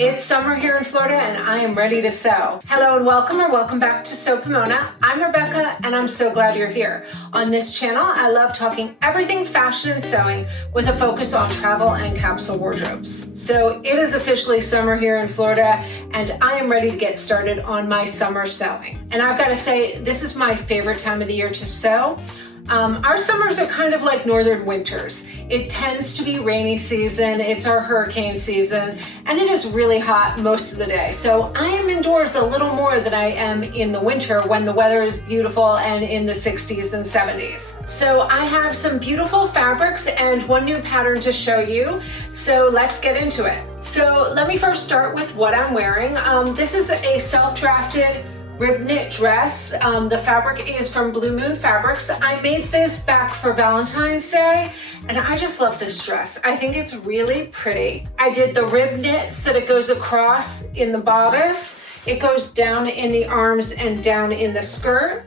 It's summer here in Florida and I am ready to sew. Hello and welcome or welcome back to Sew Pomona. I'm Rebecca and I'm so glad you're here. On this channel, I love talking everything fashion and sewing with a focus on travel and capsule wardrobes. So it is officially summer here in Florida and I am ready to get started on my summer sewing. And I've got to say, this is my favorite time of the year to sew. Our summers are kind of like northern winters. It tends to be rainy season, it's our hurricane season, and it is really hot most of the day. So I am indoors a little more than I am in the winter when the weather is beautiful and in the 60s and 70s. So I have some beautiful fabrics and one new pattern to show you. So let's get into it. So let me first start with what I'm wearing. This is a self-drafted rib knit dress. The fabric is from Blue Moon Fabrics. I made this back for Valentine's Day and I just love this dress. I think it's really pretty. I did the rib knit so that it goes across in the bodice. It goes down in the arms and down in the skirt.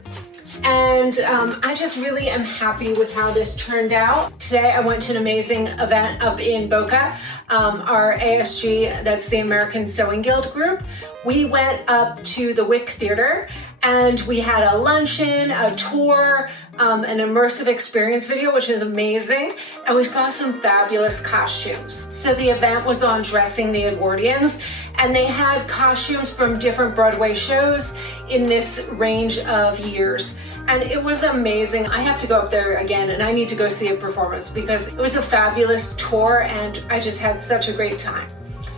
And I just really am happy with how this turned out. Today I went to an amazing event up in Boca, our ASG, that's the American Sewing Guild group. We went up to the Wick Theater and we had a luncheon, a tour, an immersive experience video, which is amazing. And we saw some fabulous costumes. So the event was on dressing the Edwardians and they had costumes from different Broadway shows in this range of years. And it was amazing. I have to go up there again and I need to go see a performance because it was a fabulous tour and I just had such a great time.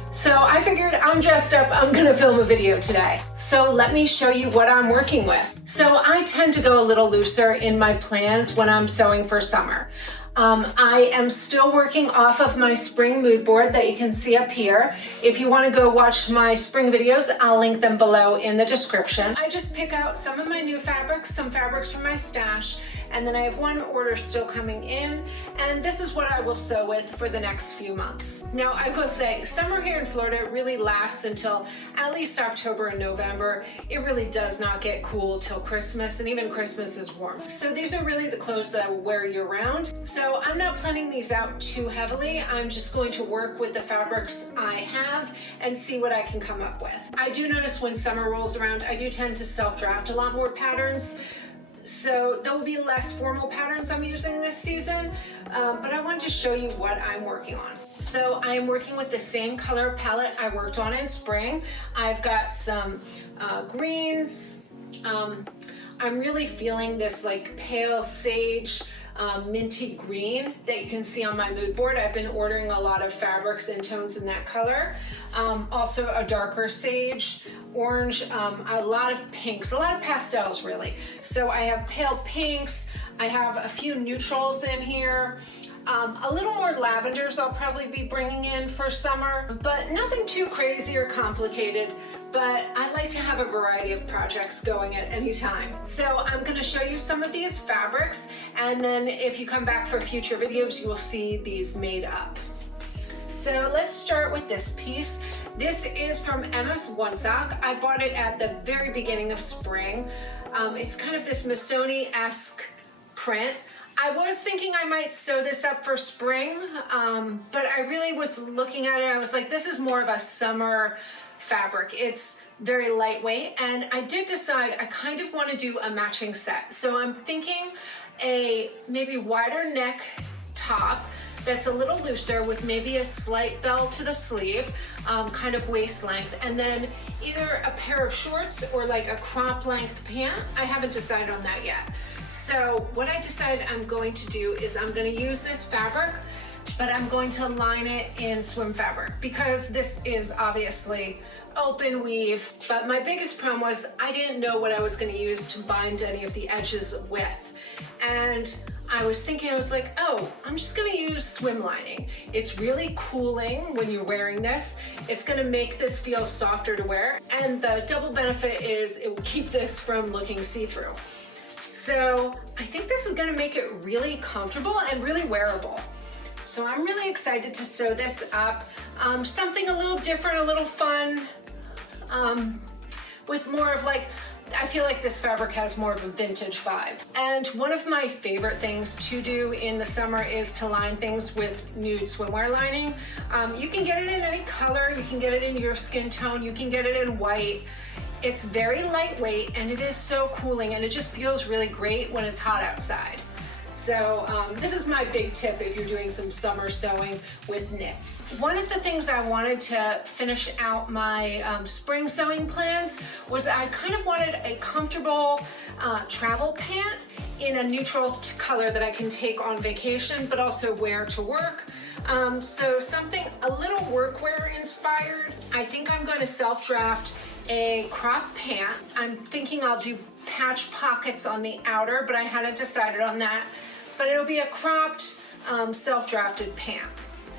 So I figured I'm dressed up, I'm gonna film a video today. So let me show you what I'm working with. So I tend to go a little looser in my plans when I'm sewing for summer. I am still working off of my spring mood board that you can see up here. If you want to go watch my spring videos, I'll link them below in the description. I just pick out some of my new fabrics, some fabrics from my stash, and then I have one order still coming in, and this is what I will sew with for the next few months. Now, I will say, summer here in Florida really lasts until at least October and November. It really does not get cool till Christmas, and even Christmas is warm. So these are really the clothes that I will wear year-round. So I'm not planning these out too heavily. I'm just going to work with the fabrics I have and see what I can come up with. I do notice when summer rolls around, I do tend to self-draft a lot more patterns. So there will be less formal patterns I'm using this season, but I wanted to show you what I'm working on. So I am working with the same color palette I worked on in spring. I've got some greens. I'm really feeling this like pale sage, minty green that you can see on my mood board. I've been ordering a lot of fabrics and tones in that color. Also a darker sage, orange, a lot of pinks, a lot of pastels really. So I have pale pinks, I have a few neutrals in here, a little more lavenders I'll probably be bringing in for summer, but nothing too crazy or complicated. But I like to have a variety of projects going at any time. So I'm gonna show you some of these fabrics, and then if you come back for future videos, you will see these made up. So let's start with this piece. This is from Emma's One Sock. I bought it at the very beginning of spring. It's kind of this Missoni-esque print. I was thinking I might sew this up for spring, but I really was looking at it, I was like, this is more of a summer fabric. It's very lightweight, and I did decide I kind of want to do a matching set. So I'm thinking a maybe wider neck top that's a little looser with maybe a slight bell to the sleeve, kind of waist length, and then either a pair of shorts or like a crop length pant. I haven't decided on that yet. So what I decided I'm going to do is I'm going to use this fabric, but I'm going to line it in swim fabric because this is obviously open weave, but my biggest problem was I didn't know what I was going to use to bind any of the edges with. And I was thinking, I was like, oh, I'm just going to use swim lining. It's really cooling when you're wearing this. It's going to make this feel softer to wear. And the double benefit is it will keep this from looking see-through. So I think this is going to make it really comfortable and really wearable. So I'm really excited to sew this up. Something a little different, a little fun, with more of like I feel like this fabric has more of a vintage vibe. And one of my favorite things to do in the summer is to line things with nude swimwear lining. You can get it in any color, you can get it in your skin tone, you can get it in white. It's very lightweight and it is so cooling, and it just feels really great when it's hot outside. So this is my big tip if you're doing some summer sewing with knits. One of the things I wanted to finish out my spring sewing plans was I kind of wanted a comfortable travel pant in a neutral color that I can take on vacation but also wear to work. So something a little workwear inspired. I think I'm going to self-draft a crop pant. I'm thinking I'll do patch pockets on the outer, but I hadn't decided on that. But it'll be a cropped, self-drafted pant.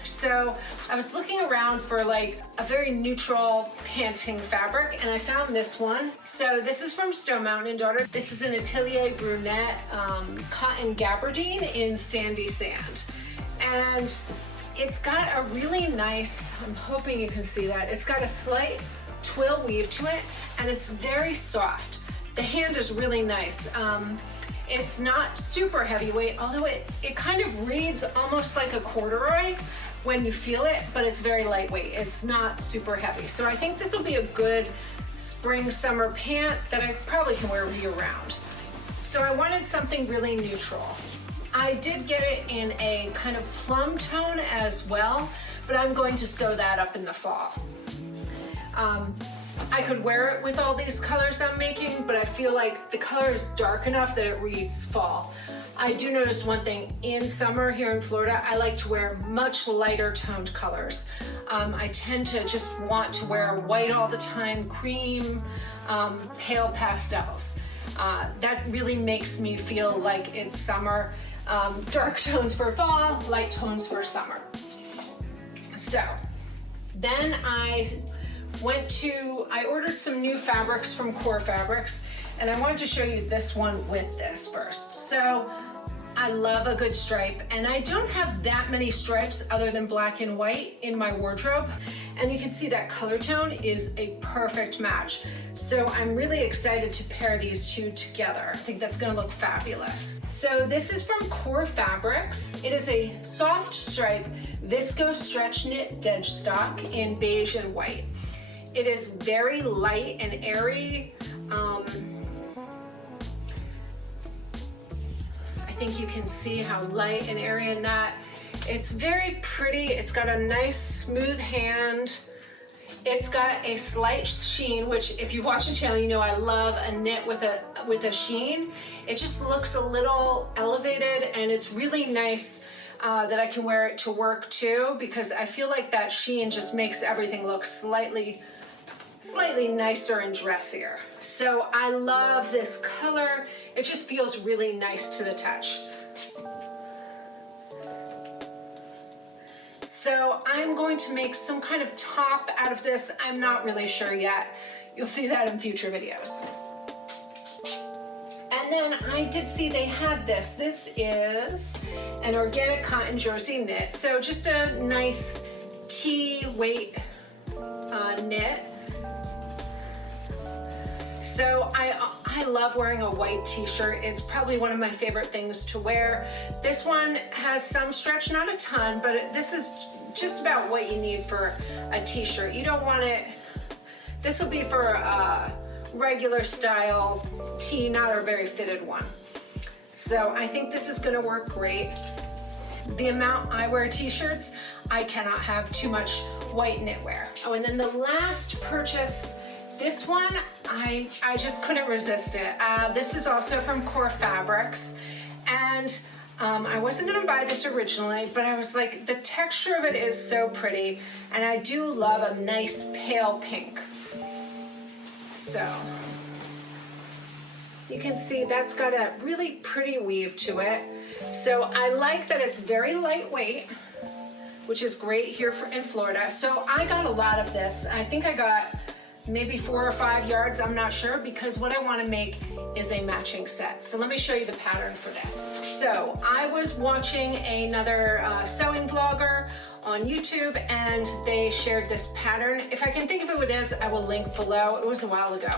So I was looking around for like a very neutral panting fabric, and I found this one. So this is from Stone Mountain & Daughter. This is an Atelier Brunette cotton gabardine in sandy sand. And it's got a really nice, I'm hoping you can see that, it's got a slight twill weave to it, and it's very soft. The hand is really nice. It's not super heavyweight, although it kind of reads almost like a corduroy when you feel it, but it's very lightweight. It's not super heavy. So I think this will be a good spring summer pant that I probably can wear year round. So I wanted something really neutral. I did get it in a kind of plum tone as well, but I'm going to sew that up in the fall. I could wear it with all these colors I'm making, but I feel like the color is dark enough that it reads fall. I do notice one thing, in summer here in Florida, I like to wear much lighter toned colors. I tend to just want to wear white all the time, cream, pale pastels. That really makes me feel like it's summer. Dark tones for fall, light tones for summer. So then I ordered some new fabrics from Core Fabrics, and I wanted to show you this one with this first. So I love a good stripe, and I don't have that many stripes other than black and white in my wardrobe. And you can see that color tone is a perfect match. So I'm really excited to pair these two together. I think that's gonna look fabulous. So this is from Core Fabrics. It is a soft stripe visco stretch knit dead stock in beige and white. It is very light and airy. I think you can see how light and airy in that. It's very pretty. It's got a nice smooth hand. It's got a slight sheen, which if you watch the channel, you know I love a knit with a sheen. It just looks a little elevated, and it's really nice that I can wear it to work too, because I feel like that sheen just makes everything look slightly nicer and dressier. So I love this color. It just feels really nice to the touch. So I'm going to make some kind of top out of this. I'm not really sure yet. You'll see that in future videos. And then I did see they had this. This is an organic cotton jersey knit. So just a nice tea weight knit. So I love wearing a white t-shirt. It's probably one of my favorite things to wear. This one has some stretch, not a ton, but this is just about what you need for a t-shirt. You don't want it, this will be for a regular style tee, not a very fitted one. So I think this is gonna work great. The amount I wear t-shirts, I cannot have too much white knitwear. Oh, and then the last purchase, this one, I just couldn't resist it. This is also from Core Fabrics, and I wasn't gonna buy this originally, but I was like, the texture of it is so pretty, and I do love a nice pale pink. So you can see that's got a really pretty weave to it. So I like that it's very lightweight, which is great here in Florida. So I got a lot of this. I think I got maybe 4 or 5 yards, I'm not sure, because what I want to make is a matching set. So let me show you the pattern for this. So I was watching another sewing vlogger on YouTube, and they shared this pattern. If I can think of who it is, I will link below. It was a while ago.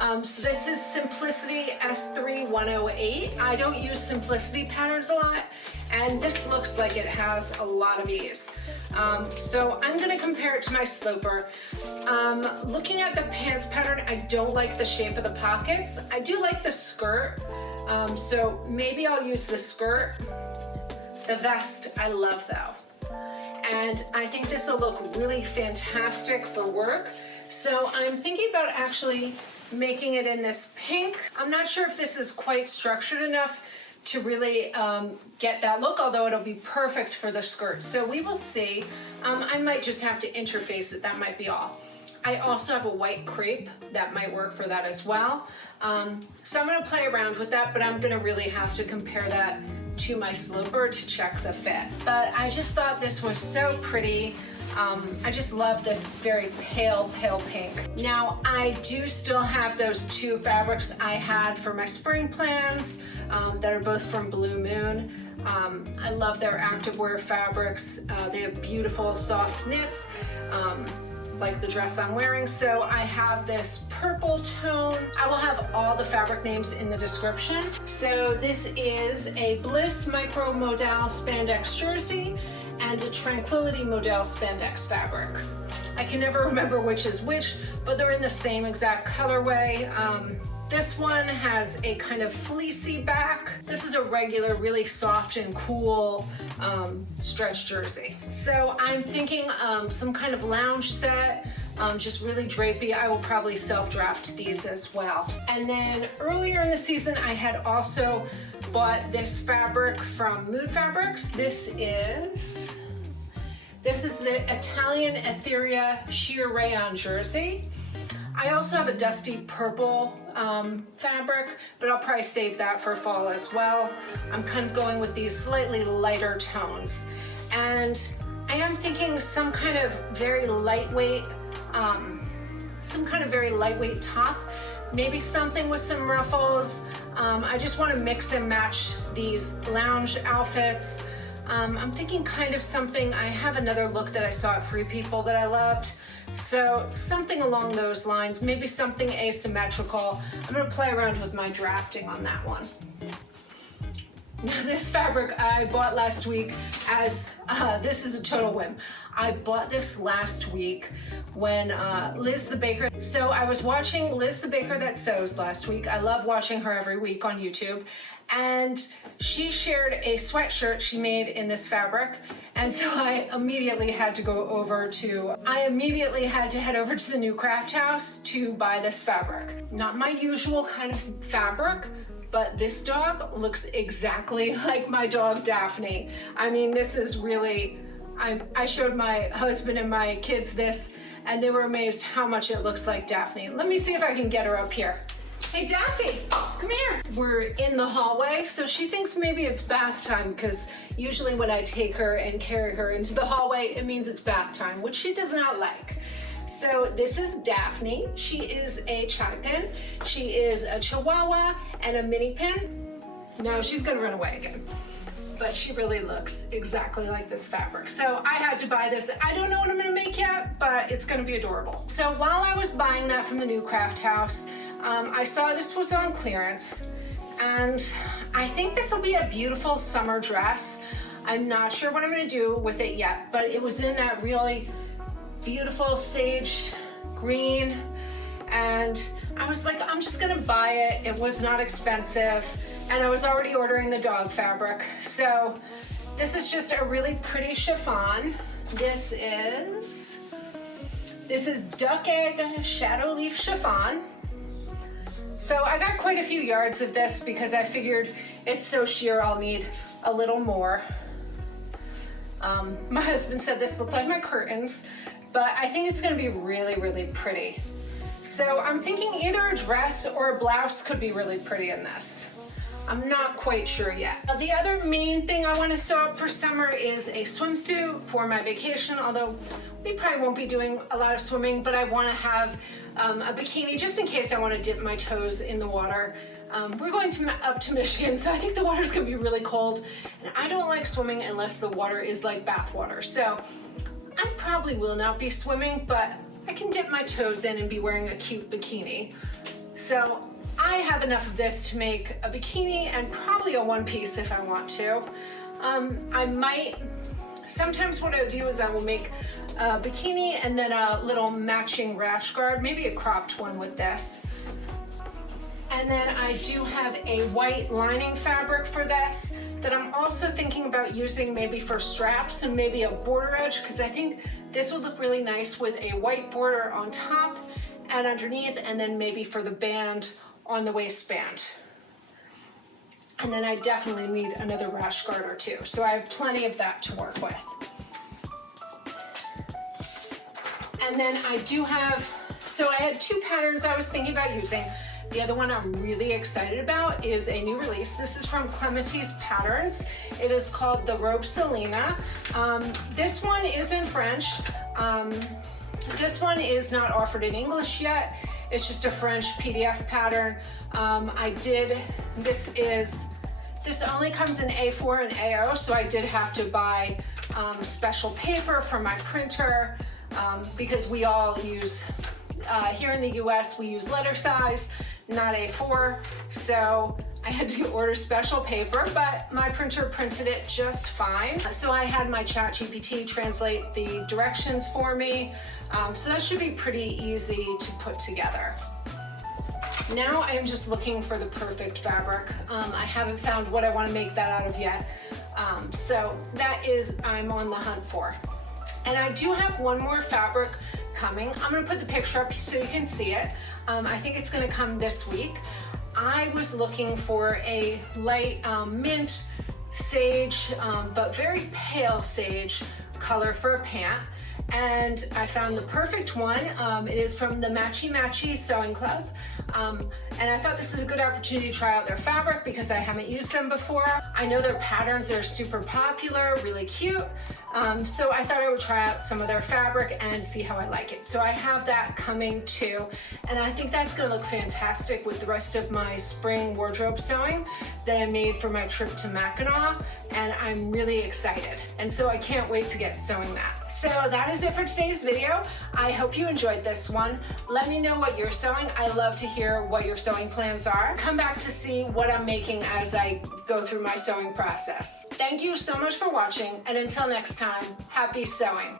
So this is Simplicity S3 108. I don't use Simplicity patterns a lot, and this looks like it has a lot of ease. So I'm gonna compare it to my sloper. Looking at the pants pattern, I don't like the shape of the pockets. I do like the skirt, so maybe I'll use the skirt. The vest, I love though. And I think this will look really fantastic for work. So I'm thinking about actually making it in this pink. I'm not sure if this is quite structured enough to really get that look, although it'll be perfect for the skirt. So we will see. I might just have to interface it, that might be all. I also have a white crepe that might work for that as well. So I'm gonna play around with that, but I'm gonna really have to compare that to my sloper to check the fit. But I just thought this was so pretty. I just love this very pale pink. Now, I do still have those two fabrics I had for my spring plans that are both from Blue Moon. I love their activewear fabrics. They have beautiful soft knits, like the dress I'm wearing. So I have this purple tone. I will have all the fabric names in the description. So this is a Bliss Micro Modal Spandex jersey and a Tranquility Modal Spandex fabric. I can never remember which is which, but they're in the same exact colorway. This one has a kind of fleecy back. This is a regular, really soft and cool stretch jersey. So I'm thinking some kind of lounge set, just really drapey. I will probably self-draft these as well. And then earlier in the season, I had also bought this fabric from Mood Fabrics. This is the Italian Etheria sheer rayon jersey. I also have a dusty purple fabric, but I'll probably save that for fall as well. I'm kind of going with these slightly lighter tones. And I am thinking some kind of very lightweight top, maybe something with some ruffles. I just want to mix and match these lounge outfits. I'm thinking kind of something, I have another look that I saw at Free People that I loved. So something along those lines, maybe something asymmetrical. I'm gonna play around with my drafting on that one. Now this fabric I bought last week as, this is a total whim. I bought this last week when Liz the Baker, so I was watching Liz the Baker That Sews last week. I love watching her every week on YouTube. And she shared a sweatshirt she made in this fabric. And so I immediately had to head over to the new craft house to buy this fabric. Not my usual kind of fabric, but this dog looks exactly like my dog Daphne. I mean, this is really, I showed my husband and my kids this and they were amazed how much it looks like Daphne. Let me see if I can get her up here. Hey Daffy, come here. We're in the hallway, so she thinks maybe it's bath time because usually when I take her and carry her into the hallway, it means it's bath time, which she does not like. So this is Daphne. She is a chai pin. She is a chihuahua and a mini pin. No, she's gonna run away again. But she really looks exactly like this fabric. So I had to buy this. I don't know what I'm gonna make yet, but it's gonna be adorable. So while I was buying that from the new craft house, I saw this was on clearance, and I think this will be a beautiful summer dress. I'm not sure what I'm gonna do with it yet, but it was in that really beautiful sage green, and I was like, I'm just gonna buy it. It was not expensive, and I was already ordering the dog fabric. So this is just a really pretty chiffon. This is duck egg shadow leaf chiffon. So I got quite a few yards of this because I figured it's so sheer I'll need a little more. My husband said this looked like my curtains, but I think it's gonna be really, really pretty. So I'm thinking either a dress or a blouse could be really pretty in this. I'm not quite sure yet. The other main thing I want to sew up for summer is a swimsuit for my vacation, although we probably won't be doing a lot of swimming, but I want to have a bikini just in case I want to dip my toes in the water. We're going up to Michigan, so I think the water's going to be really cold, and I don't like swimming unless the water is like bath water. So I probably will not be swimming, but I can dip my toes in and be wearing a cute bikini. So I have enough of this to make a bikini and probably a one piece if I want to. I might, sometimes what I do is I will make a bikini and then a little matching rash guard, maybe a cropped one with this. And then I do have a white lining fabric for this that I'm also thinking about using maybe for straps and maybe a border edge, because I think this would look really nice with a white border on top and underneath, and then maybe for the band on the waistband. And then I definitely need another rash guard or two. So I have plenty of that to work with. And then I do have, so I had two patterns I was thinking about using. The other one I'm really excited about is a new release. This is from Clementi's Patterns. It is called the Robe Selena. This one is in French. This one is not offered in English yet. It's just a French PDF pattern. This only comes in A4 and AO, so I did have to buy special paper for my printer because we all use, here in the US, we use letter size, not A4. So I had to order special paper, but my printer printed it just fine. So I had my ChatGPT translate the directions for me. So that should be pretty easy to put together. Now I am just looking for the perfect fabric. I haven't found what I want to make that out of yet. So that is, I'm on the hunt for. And I do have one more fabric coming. I'm gonna put the picture up so you can see it. I think it's gonna come this week. I was looking for a light mint sage, but very pale sage color for a pant. And I found the perfect one. It is from the Matchy Matchy Sewing Club. And I thought this is a good opportunity to try out their fabric because I haven't used them before. I know their patterns are super popular, really cute. So I thought I would try out some of their fabric and see how I like it. So I have that coming too. And I think that's gonna look fantastic with the rest of my spring wardrobe sewing that I made for my trip to Mackinac. And I'm really excited. And so I can't wait to get sewing that. So that is it for today's video. I hope you enjoyed this one. Let me know what you're sewing. I love to hear what your sewing plans are. Come back to see what I'm making as I go through my sewing process. Thank you so much for watching, and until next time, happy sewing.